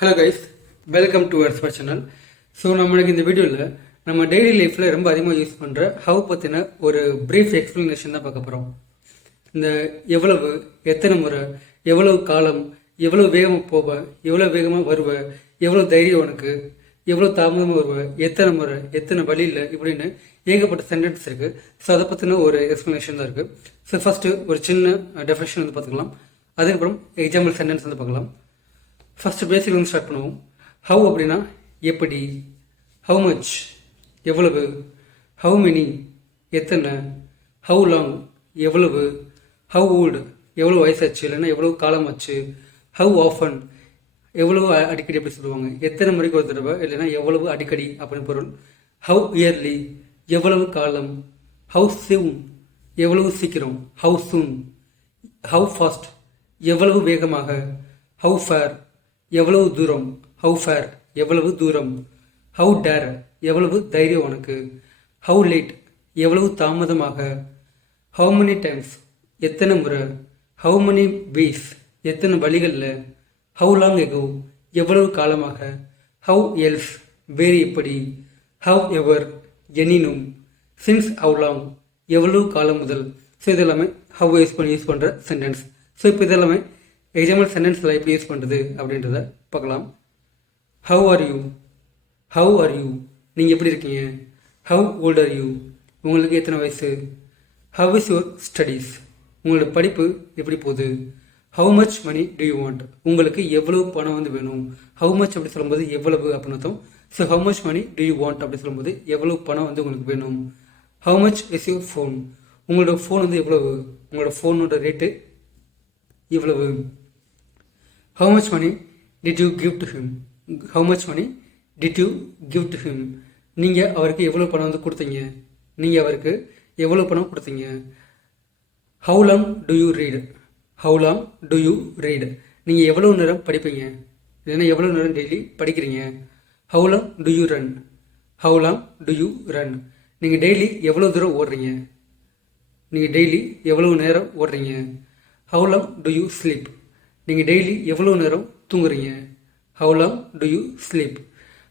Hello guys, welcome to our channel. So நம்மளுக்கு இந்த வீடியோவில் நம்ம டெய்லி லைஃப்பில் ரொம்ப அதிகமாக யூஸ் பண்ணுற ஹவ் பற்றின ஒரு ப்ரீஃப் எக்ஸ்ப்ளனேஷன் தான் பார்க்க போகிறோம். இந்த எவ்வளவு, எத்தனை முறை, எவ்வளவு காலம், எவ்வளோ வேகமாக போவ, எவ்வளோ வேகமாக வருவ, எவ்வளோ தைரியம் உனக்கு, எவ்வளோ தாமதமாக வருவ, எத்தனை முறை, எத்தனை வழியில் இப்படின்னு ஏகப்பட்ட சென்டென்ஸ் இருக்குது. ஸோ அதை பற்றின ஒரு எக்ஸ்ப்ளனேஷன் தான் இருக்குது. ஸோ ஃபஸ்ட்டு ஒரு சின்ன டெஃபினேஷன் வந்து பார்த்துக்கலாம். அதுக்கப்புறம் எக்ஸாம்பிள் சென்டென்ஸ் வந்து பார்க்கலாம். ஃபஸ்ட்டு பேசிக் வந்து ஸ்டார்ட் பண்ணுவோம். ஹவ் அப்படின்னா எப்படி, ஹவு மச் எவ்வளவு, ஹவு மெனி எத்தனை, ஹவு லாங் எவ்வளவு, ஹவு ஓல்டு எவ்வளோ வயசாச்சு இல்லைன்னா எவ்வளோ காலம் ஆச்சு, ஹவு ஆஃபன் எவ்வளவு அடிக்கடி அப்படி சொல்லுவாங்க, எத்தனை முறைக்கு ஒரு தடவை இல்லைன்னா எவ்வளவு அடிக்கடி அப்படின்னு பொருள். ஹவு இயர்லி எவ்வளவு காலம், ஹவு சூன் எவ்வளவு சீக்கிரம், ஹவு சூன், ஹவு ஃபாஸ்ட் எவ்வளவு வேகமாக, ஹவு ஃபேர் எவ்வளவு தூரம், ஹவு ஃபேர் எவ்வளவு தூரம், ஹவு டேர் எவ்வளவு தைரியம் உனக்கு, ஹவு லேட் எவ்வளவு தாமதமாக, ஹவு மெனி டைம்ஸ் எத்தனை முறை, ஹவு மெனி வேஸ் எத்தனை வழிகளில், ஹவு லாங் எகோ எவ்வளவு காலமாக, ஹவு எல்ஸ் வேறு எப்படி, ஹவ் எவர் எனினும், சின்ஸ் ஹவு லாங் எவ்வளவு காலம் முதல். ஸோ இதெல்லாமே ஹவ் யூஸ் பண்ணுற சென்டென்ஸ். ஸோ இப்போ இதெல்லாமே எக்ஸாம்பிள் சென்டென்ஸில் எப்படி யூஸ் பண்ணுறது அப்படின்றத பார்க்கலாம். How are you, how are you நீங்கள் எப்படி இருக்கீங்க, ஹவ் ஓல்ட் ஆர் யூ உங்களுக்கு எத்தனை வயசு, ஹவ் இஸ் யுவர் ஸ்டடீஸ் உங்களோட படிப்பு எப்படி போகுது, how much money do you want உங்களுக்கு எவ்வளவு பணம் வந்து வேணும். ஹவு மச் அப்படி சொல்லும்போது எவ்வளவு அப்படின்னு அர்த்தம். So how much money do you want அப்படி சொல்லும்போது எவ்வளவு பணம் வந்து உங்களுக்கு வேணும். How much is your phone உங்களோட ஃபோன் வந்து எவ்வளவு, உங்களோட ஃபோனோட ரேட்டு இவ்வளவு. How much money did you give to him how much money did you give to him நீங்கள் அவருக்கு எவ்வளோ பணம் வந்து கொடுத்தீங்க, நீங்கள் அவருக்கு எவ்வளோ பணம் கொடுத்தீங்க. How long do you read how long do you read நீங்கள் எவ்வளோ நேரம் படிப்பீங்க இல்லைன்னா எவ்வளோ நேரம் டெய்லி படிக்கிறீங்க. How long do you run how long do you run நீங்கள் டெய்லி எவ்வளோ தூரம் ஓடுறீங்க, நீங்கள் டெய்லி எவ்வளோ நேரம் ஓடுறீங்க. How long do you sleep நீங்கள் டெய்லி எவ்வளோ நேரம் தூங்குறீங்க. How long do you sleep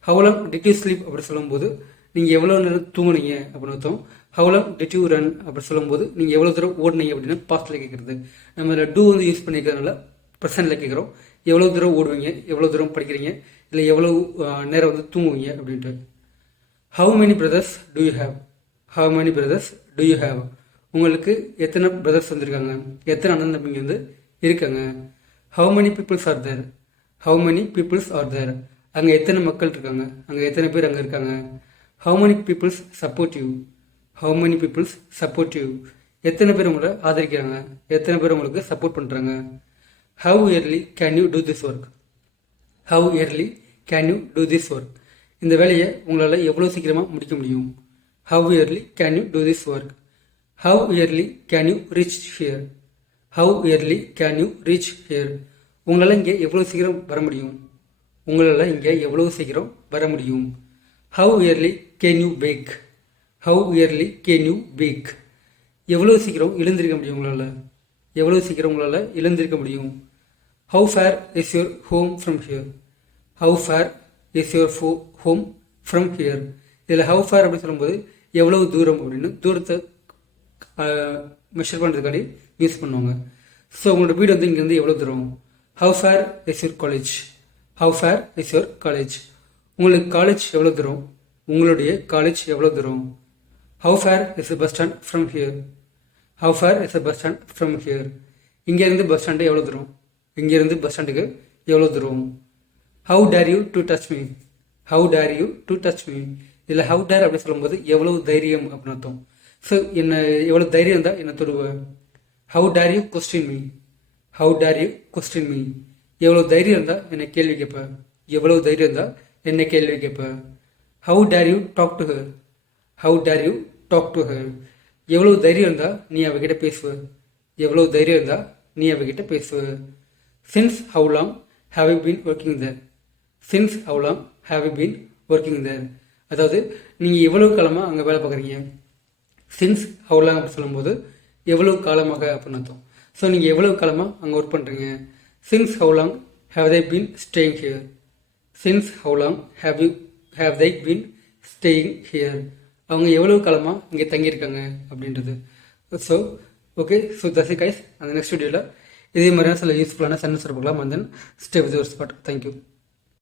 how long did you sleep அப்படி சொல்லும்போது நீங்கள் எவ்வளோ நேரம் தூங்குனீங்க அப்படின்னு அர்த்தம். How long did you run அப்படி சொல்லும்போது நீங்கள் எவ்வளோ தூரம் ஓடுனீங்க அப்படின்னு பாஸ்டில் கேட்குறது. நம்ம இதில் டூ வந்து யூஸ் பண்ணிக்கிறதுனால ப்ரெசென்ட்டில் கேட்குறோம். எவ்வளோ தூரம் ஓடுவீங்க, எவ்வளோ தூரம் படிக்கிறீங்க, இல்லை எவ்வளோ நேரம் வந்து தூங்குவீங்க அப்படின்ட்டு. How many brothers do you have how many brothers do you have உங்களுக்கு எத்தனை பிரதர்ஸ் வந்துருக்காங்க, எத்தனை அண்ணன் தம்பிங்க வந்து இருக்காங்க. How many peoples are there how many peoples are there அங்கே எத்தனை மக்கள் இருக்காங்க, அங்கே எத்தனை பேர் அங்கே இருக்காங்க. How many peoples support you how many peoples support you எத்தனை பேர் உங்களை ஆதரிக்கிறாங்க, எத்தனை பேர் உங்களுக்கு சப்போர்ட் பண்ணுறாங்க. How early can you do this work how early can you do this work இந்த வேலையை உங்களால் எவ்வளோ சீக்கிரமாக முடிக்க முடியும். How early can you do this work how early can you reach here how early can you reach here உங்களால் இங்கே எவ்வளோ சீக்கிரம் வர முடியும், உங்களால் இங்கே எவ்வளோ சீக்கிரம் வர முடியும். How early can you wake how early can you wake எவ்வளோ சீக்கிரம் எழுந்திருக்க முடியும் உங்களால், எவ்வளோ சீக்கிரம் உங்களால் எழுந்திருக்க முடியும். How far is your home from here how far is your home from here இதில் ஹவு ஃபேர் அப்படின்னு சொல்லும்போது எவ்வளவு தூரம் அப்படின்னு தூரத்தை மெஷர் பண்ணுறதுக்காண்டி யூஸ் பண்ணுவாங்க. ஸோ உங்களோட வீடு வந்து இங்கேருந்து எவ்வளோ தூரம். How far is your college how far is your college உங்களுக்கு காலேஜ் எவ்வளோ தூரம், உங்களுடைய காலேஜ் எவ்வளோ தூரம். How far is bus stand from here how far is bus stand from here இங்கேருந்து பஸ் ஸ்டாண்டு எவ்வளோ தூரம், இங்கேருந்து பஸ் ஸ்டாண்டுக்கு எவ்வளோ தூரம். How dare you to touch me how dare you to touch me இதில் ஹவு டேர் அப்படி சொல்லும்போது எவ்வளவு தைரியம் அப்படின்னு அர்த்தம். ஸோ என்ன எவ்வளோ தைரியம் இருந்தால் என்ன தொடுவேன். How dare you question me how dare you question me எவ்வளோ தைரியம் இருந்தால் என்னை கேள்வி கேட்பேன், எவ்வளோ தைரியம் இருந்தால் என்னை கேள்வி கேட்பேன். How dare you talk to her how dare you talk to her எவ்வளோ தைரியம் இருந்தால் நீ அவகிட்ட பேசுவ, எவ்வளோ தைரியம் இருந்தால் நீ அவகிட்ட பேசுவ. Since how long have you been working there since how long have you been working there அதாவது நீங்கள் எவ்வளோ காலமாக அங்கே வேலை பார்க்குறீங்க. சின்ஸ் ஹவு லாங் அப்படி சொல்லும்போது எவ்வளோ காலமாக அப்படின்னு அர்த்தம். ஸோ நீங்கள் எவ்வளோ காலமாக அங்கே ஒர்க் பண்ணுறீங்க. Since how long have they been staying here since how long have they been staying here? அவங்க எவ்வளவு காலமாக இங்கே தங்கியிருக்காங்க அப்படின்றது. So okay, so that's it guys. அந்த நெக்ஸ்ட் வீடியோவில் இதே மாதிரியான சில யூஸ்ஃபுல்லான சென்டென்ஸ் பார்க்கலாம். And then stay with your spot. Thank you.